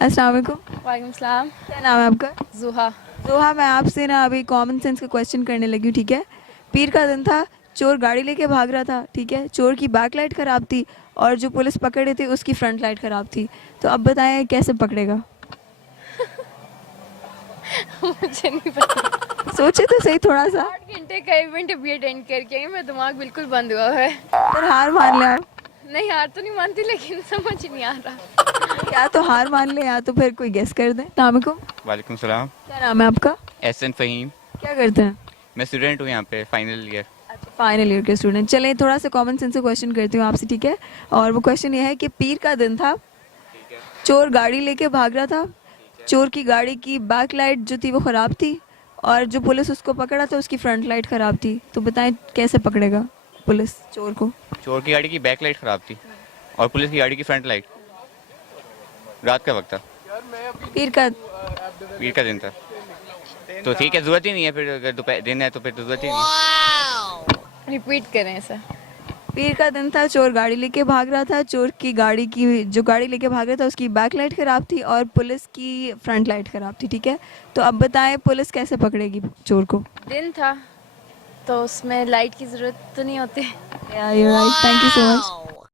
अस्सलाम वालेकुम। वालेकुम सलाम। क्या नाम है आपका? जुहा। जोहा, मैं आपसे ना अभी कॉमन सेंस का क्वेश्चन करने लगी हूँ, ठीक है? पीर का दिन था, चोर गाड़ी लेके भाग रहा था, ठीक है? चोर की बैक लाइट खराब थी और जो पुलिस पकड़े थे उसकी फ्रंट लाइट खराब थी। तो अब बताएं कैसे पकड़ेगा? मुझे नहीं पता। सोचे तो सही थोड़ा सा। 8 घंटे का इवेंट अभी अटेंड करके आई, मैं दिमाग बिल्कुल बंद हुआ है। फिर हार मान ले आप। नहीं, हार तो नहीं मानती लेकिन समझ नहीं आ रहा। या तो हार मान ले या तो फिर कोई गेस कर दे। अस्सलाम। वालेकुम सलाम। क्या नाम है आपका? एहसन फ़हीम। क्या करते हैं? मैं स्टूडेंट हूँ यहाँ पे, फाइनल ईयर। अच्छा, फाइनल ईयर के स्टूडेंट। चलें थोड़ा सा कॉमन सेंस से क्वेश्चन करती हूँ आपसे, ठीक है? और वो क्वेश्चन ये है कि पीर का दिन था, ठीक है। चोर गाड़ी लेके भाग रहा था, ठीक है। चोर की गाड़ी की बैक लाइट जो थी वो खराब थी और जो पुलिस उसको पकड़ा था उसकी फ्रंट लाइट खराब थी। तो बताएं कैसे पकड़ेगा पुलिस चोर को? चोर की गाड़ी की बैक लाइट ख़राब थी और पुलिस की गाड़ी की फ्रंट लाइट। रात का वक्त था। पीर का। वीर का दिन था। तो ठीक है, ज़रूरत ही नहीं है फिर, अगर दोपहर दिन है तो फिर तो ज़रूरत ही नहीं है। रिपीट करें सर। पीर का दिन था, चोर गाड़ी लेके भाग रहा था, चोर की गाड़ी की जो गाड़ी लेके भाग रहा था उसकी बैक लाइट खराब थी और पुलिस की फ्रंट लाइट खराब थी, ठीक है? तो अब बताएं पुलिस कैसे पकड़ेगी चोर को? दिन था तो उसमें लाइट की ज़रूरत तो नहीं होती। या you right, thank you so much.